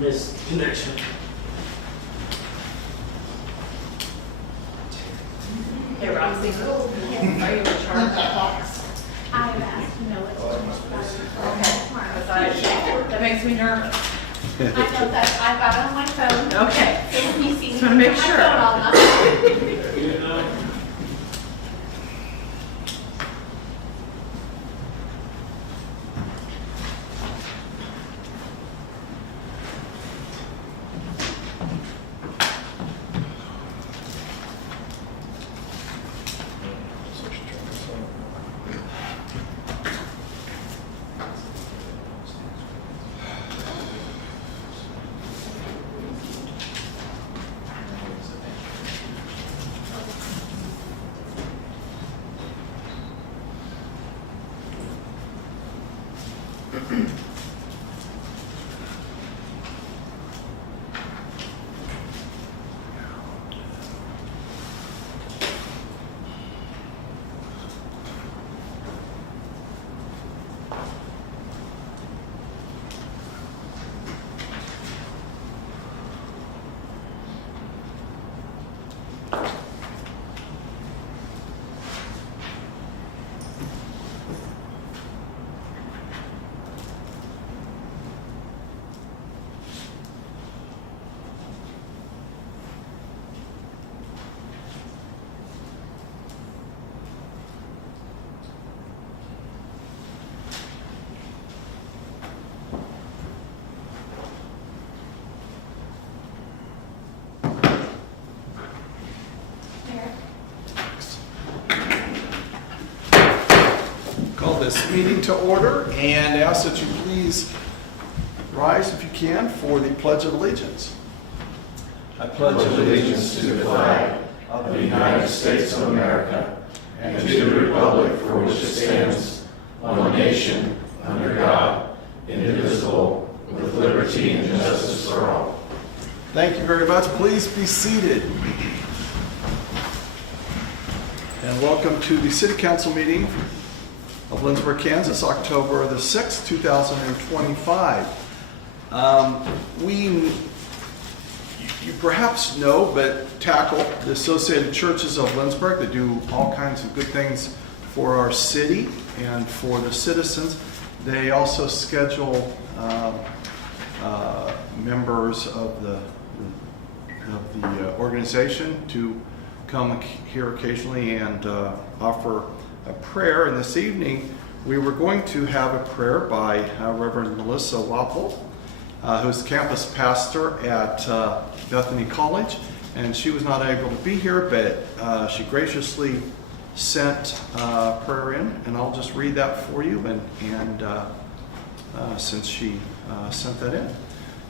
missed connection. Hey, Roxy, are you in charge of that box? I've asked to know it's Okay, that makes me nervous. I know that, I've got it on my phone. Okay. So if you see Just wanna make my sure. phone, I'll know. You know, Call this meeting to order and ask that you please rise if you can for the Pledge of Allegiance. I pledge allegiance to the flag of the United States of America and to the republic for which it stands, one nation, under God, indivisible, with liberty and justice for all. Thank you very much. Please be seated. And welcome to the City Council meeting of Lindsborg, Kansas, October the 6th, 2025. You perhaps know, but tackle the Associated Churches of Lindsborg that do all kinds of good things for our city and for the citizens. They also schedule members of the organization to come here occasionally and offer a prayer. And this evening we were going to have a prayer by Reverend Melissa Wapple, who's campus pastor at Bethany College, and she was not able to be here, but she graciously sent prayer in, and I'll just read that for you. And since she sent that in, it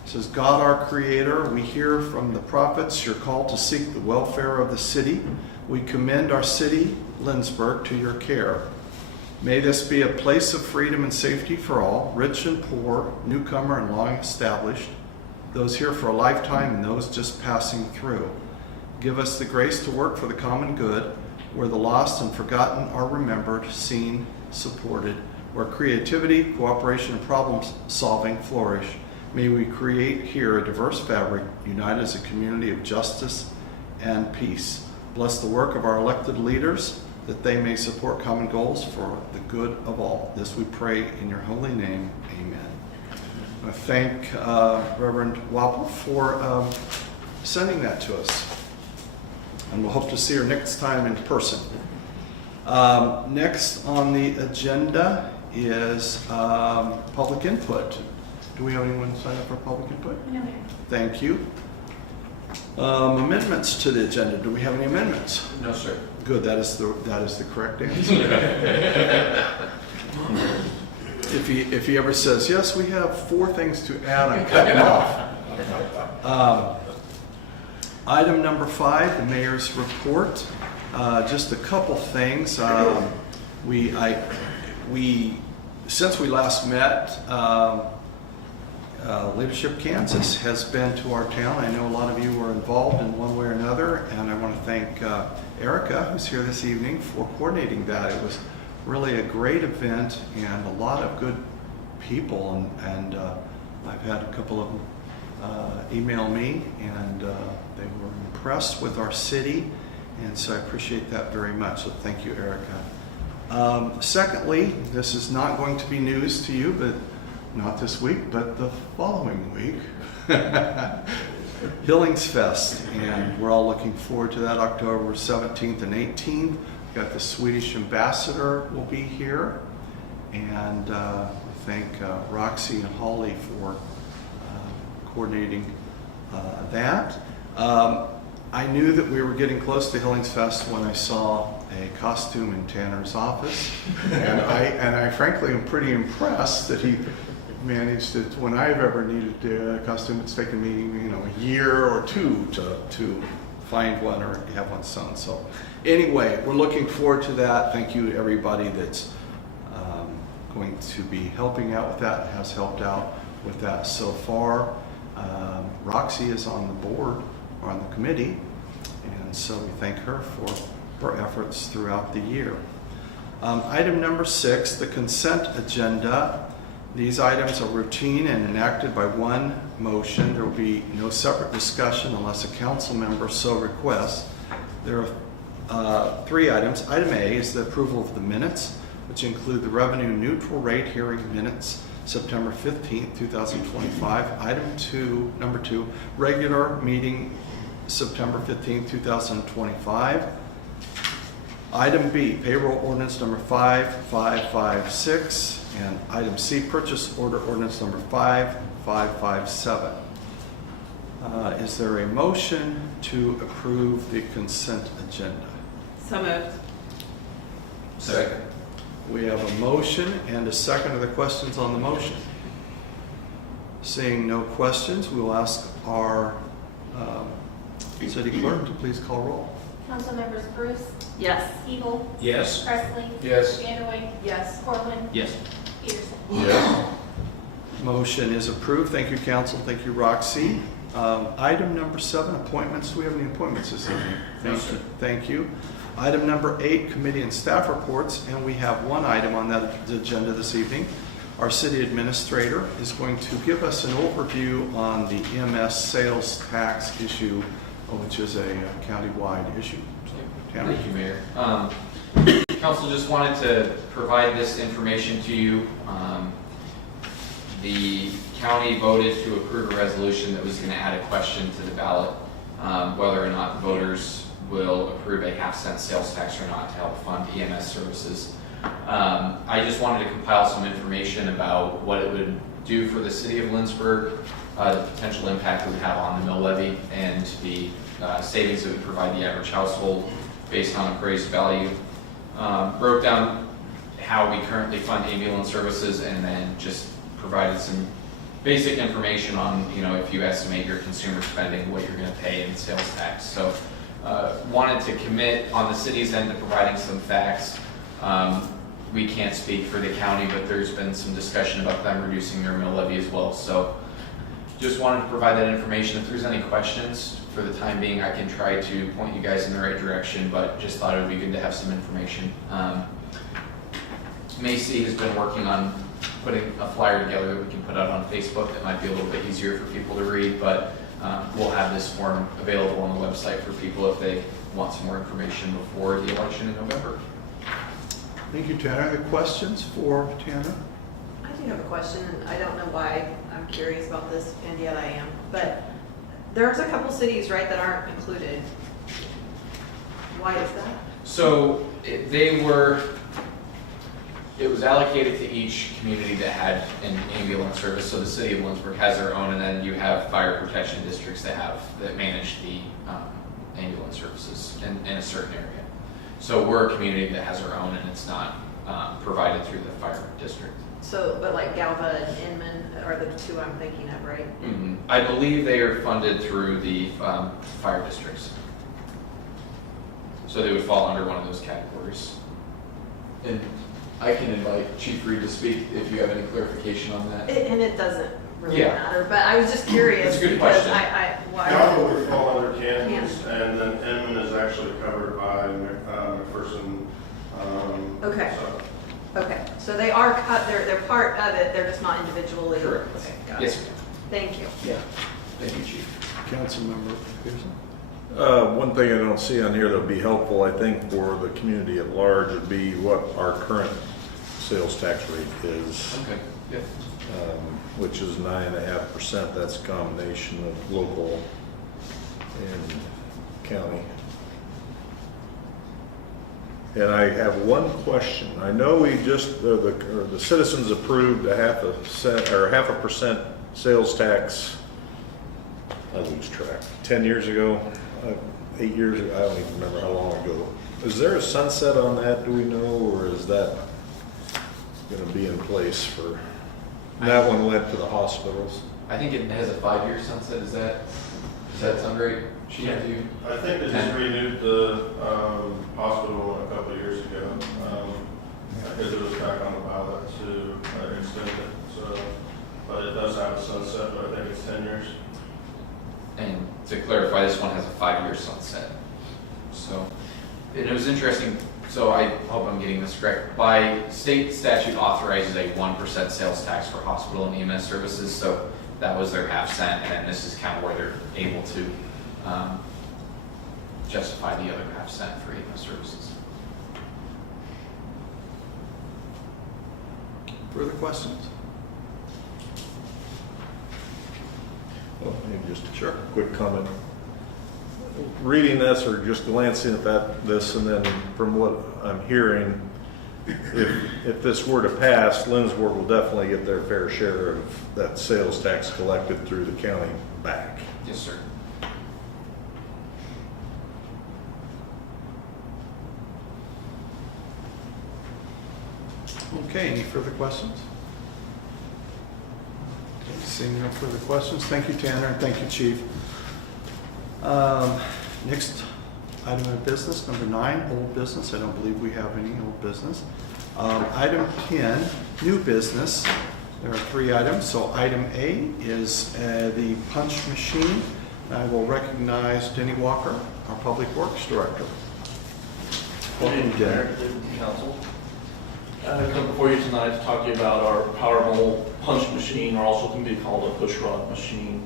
says, "God, our Creator, we hear from the prophets your call to seek the welfare of the city. We commend our city, Lindsborg, to your care. May this be a place of freedom and safety for all, rich and poor, newcomer and long established, those here for a lifetime and those just passing through. Give us the grace to work for the common good, where the lost and forgotten are remembered, seen, supported, where creativity, cooperation, and problem solving flourish. May we create here a diverse fabric, united as a community of justice and peace. Bless the work of our elected leaders, that they may support common goals for the good of all. This we pray in your holy name. Amen." I thank Reverend Wapple for sending that to us. And we'll hope to see her next time in person. Next on the agenda is public input. Do we have anyone sign up for public input? No, Mayor. Thank you. Amendments to the agenda. Do we have any amendments? No, sir. Good, that is the correct answer. If he ever says, yes, we have 4 things to add, I cut him off. Item number 5, the mayor's report. Just a couple things. Since we last met, Leadership Kansas has been to our town. I know a lot of you were involved in one way or another, and I want to thank Erica, who's here this evening, for coordinating that. It was really a great event and a lot of good people, and I've had a couple of email me, and they were impressed with our city, and so I appreciate that very much. So thank you, Erica. Secondly, this is not going to be news to you, but not this week, but the following week. Billings Fest, and we're all looking forward to that, October 17th and 18th. We've got the Swedish ambassador will be here, and we thank Roxy and Holly for coordinating that. I knew that we were getting close to Billings Fest when I saw a costume in Tanner's office, and I frankly am pretty impressed that he managed it. When I've ever needed a costume, it's taken me, a year or two to find one or have one sewn. So anyway, we're looking forward to that. Thank you to everybody that's going to be helping out with that, has helped out with that so far. Roxy is on the board, or on the committee, and so we thank her for her efforts throughout the year. Item number 6, the consent agenda. These items are routine and enacted by one motion. There will be no separate discussion unless a council member so requests. There are 3 items. Item A is the approval of the minutes, which include the revenue neutral rate hearing minutes, September 15th, 2025. Number 2, regular meeting, September 15th, 2025. Item B, payroll ordinance number 5556. And item C, purchase order ordinance number 5557. Is there a motion to approve the consent agenda? So moved. Second. We have a motion and a second. Are there questions on the motion? Seeing no questions, we will ask our city clerk to please call roll. Council members Bruce, Yes. Evil, Yes. Presley, Yes. Vanderway, Yes. Corwin, Yes. Peterson. Yes. Motion is approved. Thank you, council. Thank you, Roxy. Item number 7, appointments. Do we have any appointments this evening? Thank you. Item number 8, committee and staff reports, and we have one item on that agenda this evening. Our city administrator is going to give us an overview on the EMS sales tax issue, which is a county-wide issue. Tanner? Thank you, Mayor. Council just wanted to provide this information to you. The county voted to approve a resolution that was going to add a question to the ballot, whether or not voters will approve a half-cent sales tax or not to help fund EMS services. I just wanted to compile some information about what it would do for the city of Lindsborg, the potential impact it would have on the mill levy, and the savings it would provide the average household based on appraised value. Broke down how we currently fund ambulance services, and then just provided some basic information on, if you estimate your consumer spending, what you're going to pay in sales tax. So wanted to commit on the city's end to providing some facts. We can't speak for the county, but there's been some discussion about them reducing their mill levy as well. So just wanted to provide that information. If there's any questions, for the time being, I can try to point you guys in the right direction, but just thought it would be good to have some information. Macy has been working on putting a flyer together that we can put out on Facebook that might be a little bit easier for people to read, but we'll have this form available on the website for people if they want some more information before the election in November. Thank you, Tanner. Any questions for Tanner? I do have a question, and I don't know why I'm curious about this, and yet I am. But there's a couple cities, right, that aren't included. Why is that? So it was allocated to each community that had an ambulance service. So the city of Lindsborg has their own, and then you have fire protection districts that manage the ambulance services in a certain area. So we're a community that has our own, and it's not provided through the fire district. So, but like Galva and Inman are the two I'm thinking of, right? Mm-hmm. I believe they are funded through the fire districts. So they would fall under one of those categories. And I can invite Chief Reed to speak if you have any clarification on that. And it doesn't really Yeah. matter, but I was just curious. That's a good because question. why? Galva would fall under Kansas, and then Inman is actually covered by McPherson. Okay. So. Okay, so they are they're part of it, they're just not individually. Correct. Okay, got it. Yes, ma'am. Thank you. Yeah. Thank you, Chief. Councilmember Pearson? One thing I don't see on here that would be helpful, I think, for the community at large would be what our current sales tax rate is, Okay, yeah. which is 9.5%. That's a combination of local and county. And I have one question. I know we just, the citizens approved a 0.5% sales tax, I lose track, 10 years ago, 8 years ago, I don't even remember how long ago. Is there a sunset on that, do we know, or is that gonna be in place for, that one went to the hospitals? I think it has a 5-year sunset, does that sound right? Chief, do you? I think they just renewed the hospital one a couple of years ago, because it was back on the ballot to extend it, so, but it does have a sunset, but I think it's 10 years. And to clarify, this one has a 5-year sunset. So, and it was interesting, so I hope I'm getting this correct. By state statute authorizes a 1% sales tax for hospital and EMS services, so that was their half cent, and then this is kind of where they're able to justify the other half cent for EMS services. Further questions? Well, maybe just a quick comment. Reading this or just glancing at this, and then from what I'm hearing, if this were to pass, Lindsborg will definitely get their fair share of that sales tax collected through the county back. Yes, sir. Okay, any further questions? Okay, seeing no further questions, thank you, Tanner, and thank you, Chief. Next item of business, number 9, old business. I don't believe we have any old business. Item 10, new business. There are 3 items. So item A is the punch machine. I will recognize Denny Walker, our Public Works Director. Welcome, Denny. Mayor, Council. I come before you tonight to talk to you about our power mold punch machine, or also can be called a push rod machine.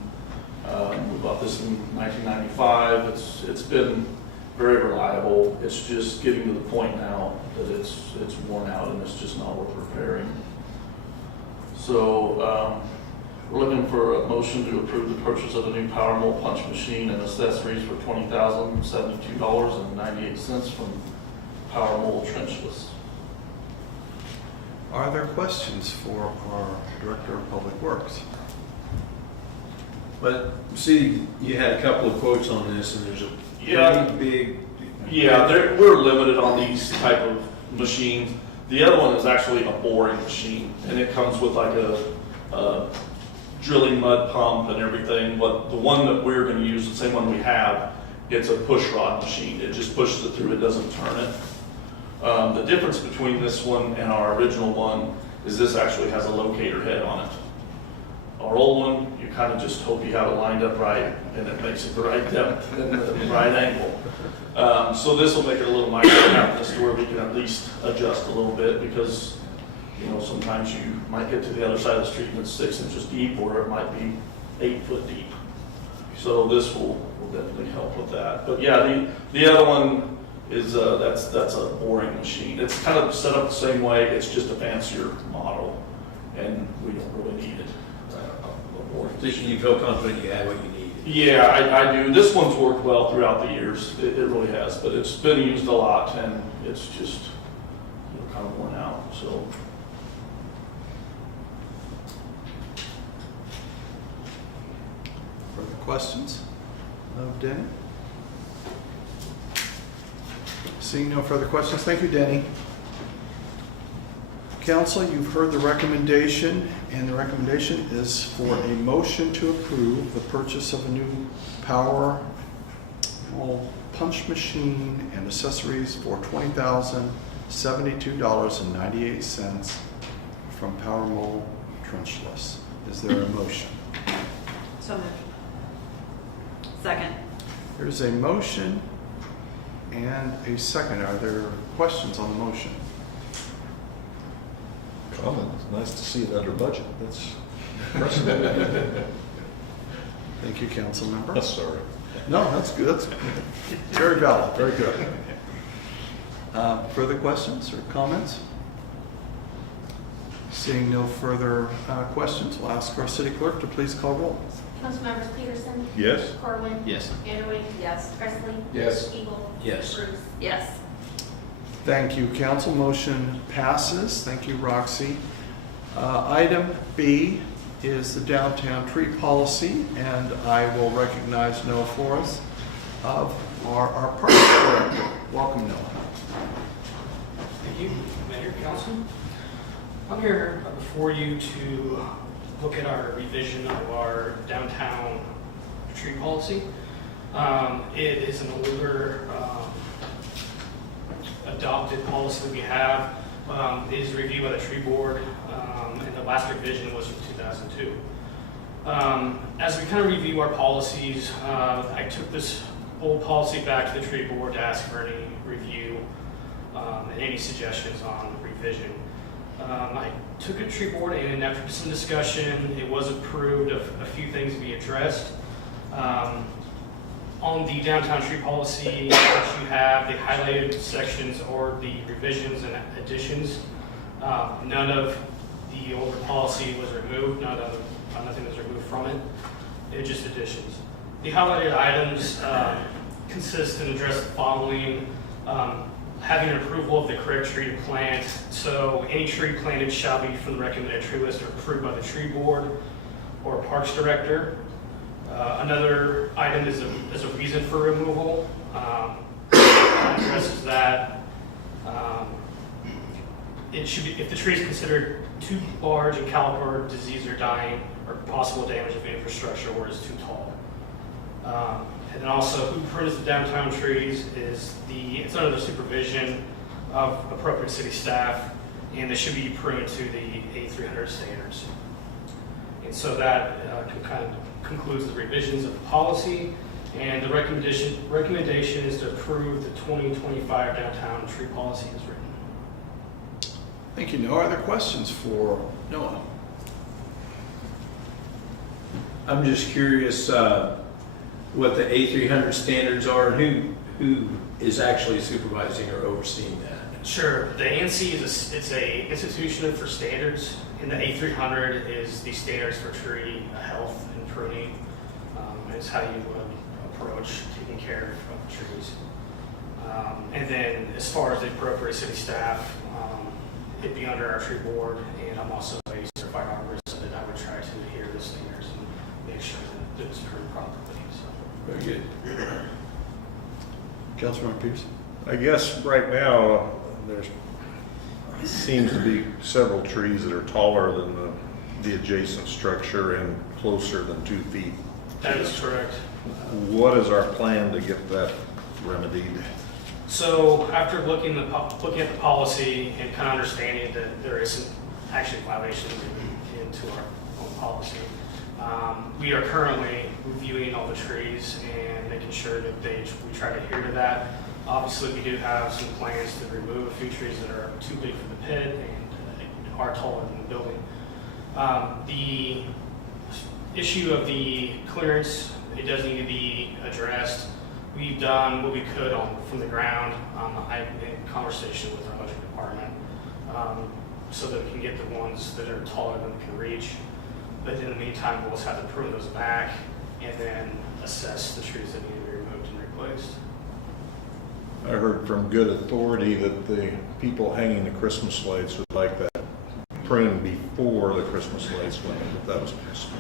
We bought this in 1995. It's been very reliable. It's just getting to the point now that it's worn out and it's just not worth repairing. So we're looking for a motion to approve the purchase of a new power mold punch machine and accessories for $20,072.98 from Power Mold Trenchless. Are there questions for our Director of Public Works? But see, you had a couple of quotes on this, and there's a Yeah. pretty big. Yeah, we're limited on these type of machines. The other one is actually a boring machine, and it comes with like a drilling mud pump and everything. But the one that we're going to use, the same one we have, it's a push rod machine. It just pushes it through, it doesn't turn it. The difference between this one and our original one is this actually has a locator head on it. Our old one, you kind of just hope you have it lined up right and it makes it the right depth and the right angle. So this will make it a little nicer cabinet to where we can at least adjust a little bit, because sometimes you might get to the other side of the street and it's 6 inches deep, or it might be 8 foot deep. So this will definitely help with that. But yeah, the other one is that's a boring machine. It's kind of set up the same way. It's just a fancier model, and we don't really need it. So you feel confident you have what you need? Yeah, I do. This one's worked well throughout the years. It really has, but it's been used a lot, and it's just kind of worn out. So. Further questions of Denny? Seeing no further questions, thank you, Denny. Council, you've heard the recommendation, and the recommendation is for a motion to approve the purchase of a new power mold punch machine and accessories for $20,072.98 from Power Mold Trenchless. Is there a motion? So moved. Second. There's a motion and a second. Are there questions on the motion? Comment. It's nice to see it under budget. That's impressive. Thank you, council member. Oh, sorry. No, that's good. That's very valid. Very good. Further questions or comments? Seeing no further questions, we'll ask our city clerk to please call roll. Councilmembers Peterson. Yes? Corwin. Yes. Vanderway. Yes. Presley. Yes. Eagle. Yes. Bruce. Yes. Thank you, council. Motion passes. Thank you, Roxy. Item B is the downtown tree policy, and I will recognize Noah Flores of our park director. Welcome, Noah. Thank you, Mayor, Council. I'm here before you to look at our revision of our downtown tree policy. It is an older adopted policy that we have. It is reviewed by the tree board, and the last revision was from 2002. As we kind of review our policies, I took this old policy back to the tree board to ask for any review and any suggestions on revision. I took a tree board and after some discussion, it was approved of a few things to be addressed. On the downtown tree policy that you have, the highlighted sections or the revisions and additions. None of the older policy was removed, nothing was removed from it. It was just additions. The highlighted items consist and address the following. Having an approval of the correct tree to plant. So any tree planted shall be from the recommended tree list or approved by the tree board or parks director. Another item is a reason for removal. Addresses that. It should be, if the tree is considered too large in caliber, disease or dying, or possible damage of infrastructure, or is too tall. And then also, who prunes the downtown trees it's under the supervision of appropriate city staff, and they should be pruned to the A300 standards. And so that kind of concludes the revisions of the policy, and the recommendation is to approve the 2025 downtown tree policy as written. Thank you, Noah. Are there questions for Noah? I'm just curious what the A300 standards are and who is actually supervising or overseeing that. Sure. The ANC is a institution for standards, and the A300 is the standards for tree health and pruning. It's how you would approach taking care of trees. And then as far as the appropriate city staff, it'd be under our tree board, and I'm also a certified arborist, so that I would try to adhere to the standards and make sure that it's pruned properly. So. Very good. Councilmember Pierce? I guess right now, there seems to be several trees that are taller than the adjacent structure and closer than 2 feet. That is correct. What is our plan to get that remedied? So after looking at the policy and kind of understanding that there isn't actually violations into our own policy, we are currently reviewing all the trees and making sure that we try to adhere to that. Obviously, we do have some plans to remove a few trees that are too big for the pit and are taller than the building. The issue of the clearance, it does need to be addressed. We've done what we could from the ground. I'm in conversation with our budget department so that we can get the ones that are taller than we can reach. But in the meantime, we'll just have to prune those back and then assess the trees that need to be removed and replaced. I heard from good authority that the people hanging the Christmas lights would like that pruned before the Christmas lights went in, if that was possible.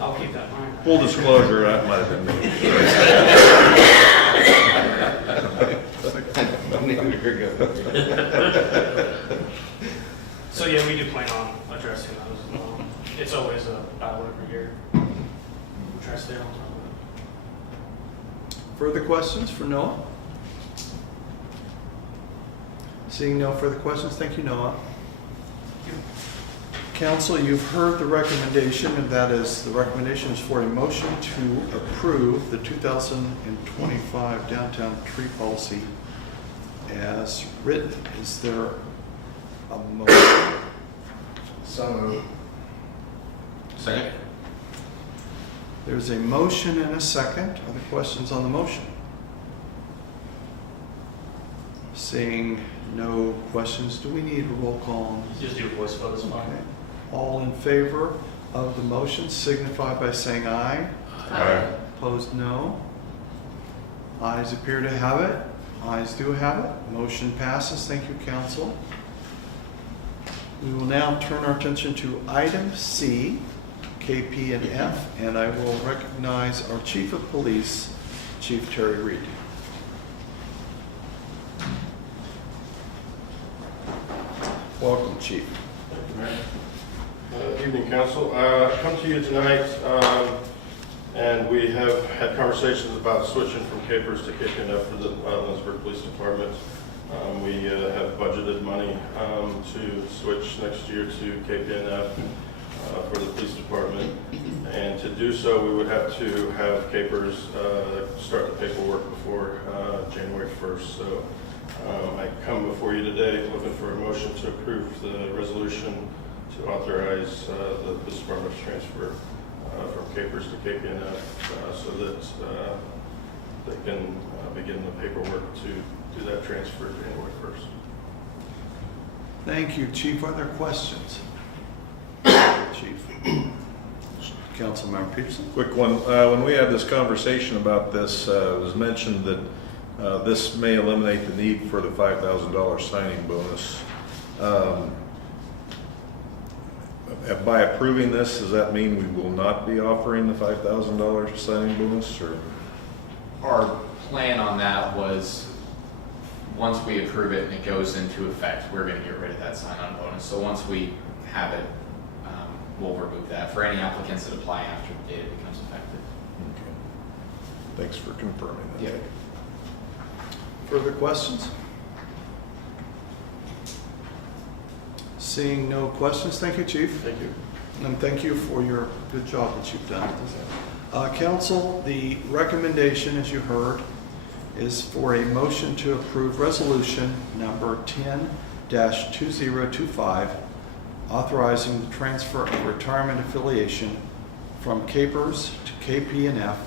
I'll keep that in mind. Full disclosure, that might have been me. So yeah, we do plan on addressing those as well. It's always a battle every year. We try to stay on top of it. Further questions for Noah? Seeing no further questions, thank you, Noah. Council, you've heard the recommendation, and that is, the recommendation is for a motion to approve the 2025 downtown tree policy as written. Is there a motion? So moved. Second. There's a motion and a second. Other questions on the motion? Seeing no questions, do we need a roll call? Just do a voice vote as well. Okay. All in favor of the motion signify by saying aye. Aye. Opposed, no. Ayes appear to have it. Ayes do have it. Motion passes. Thank you, council. We will now turn our attention to item C, KP and F, and I will recognize our Chief of Police, Chief Terry Reed. Welcome, Chief. Evening, council. Come to you tonight, and we have had conversations about switching from capers to KPNF for the Lindsborg Police Department. We have budgeted money to switch next year to KPNF for the police department, and to do so, we would have to have capers start the paperwork before January 1st. So I come before you today looking for a motion to approve the resolution to authorize the police department's transfer from capers to KPNF so that they can begin the paperwork to do that transfer January 1st. Thank you, Chief. Are there questions? Chief. Councilmember Peterson. Quick one. When we had this conversation about this, it was mentioned that this may eliminate the need for the $5,000 signing bonus. By approving this, does that mean we will not be offering the $5,000 signing bonus, or? Our plan on that was, once we approve it and it goes into effect, we're going to get rid of that sign-on bonus. So once we have it, we'll remove that for any applicants that apply after the date it becomes effective. Okay. Thanks for confirming that. Yeah. Further questions? Seeing no questions, thank you, Chief. Thank you. And thank you for your good job that you've done. Council, the recommendation, as you heard, is for a motion to approve resolution number 10-2025, authorizing the transfer of retirement affiliation from capers to KP&F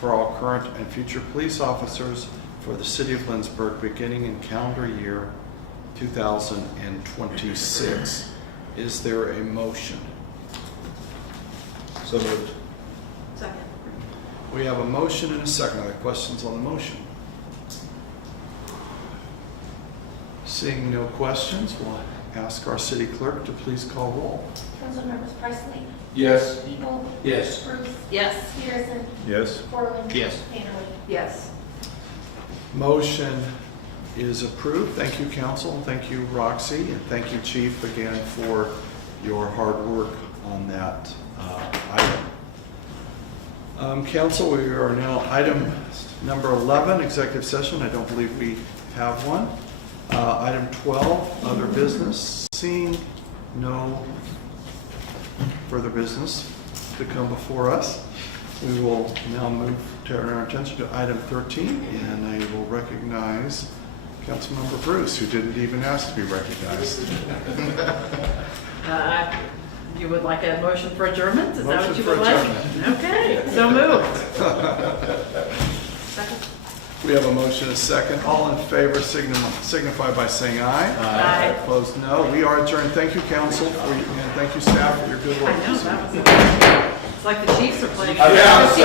for all current and future police officers for the city of Lindsborg beginning in calendar year 2026. Is there a motion? So moved. Second. We have a motion and a second. Are there questions on the motion? Seeing no questions, we'll ask our city clerk to please call roll. Councilmembers Presley, Yes. Eagle, Yes. Bruce, Yes. Peterson, Yes. Borland. Yes. Manley. Yes. Motion is approved. Thank you, council. Thank you, Roxy, and thank you, Chief, again for your hard work on that item. Council, we are now item number 11, executive session. I don't believe we have one. Item 12, other business. Seeing no further business to come before us, we will now move to our attention to item 13, and I will recognize Councilmember Bruce, who didn't even ask to be recognized. You would like a motion for adjournment? Is that what Motion you would for like? adjournment. Okay, so moved. Second. We have a motion and a second. All in favor signify by saying aye. Aye. Opposed, no. We are adjourned. Thank you, council, and thank you, staff, for your good work. I know, that was, it's like the Chiefs are playing. Yeah. Or something.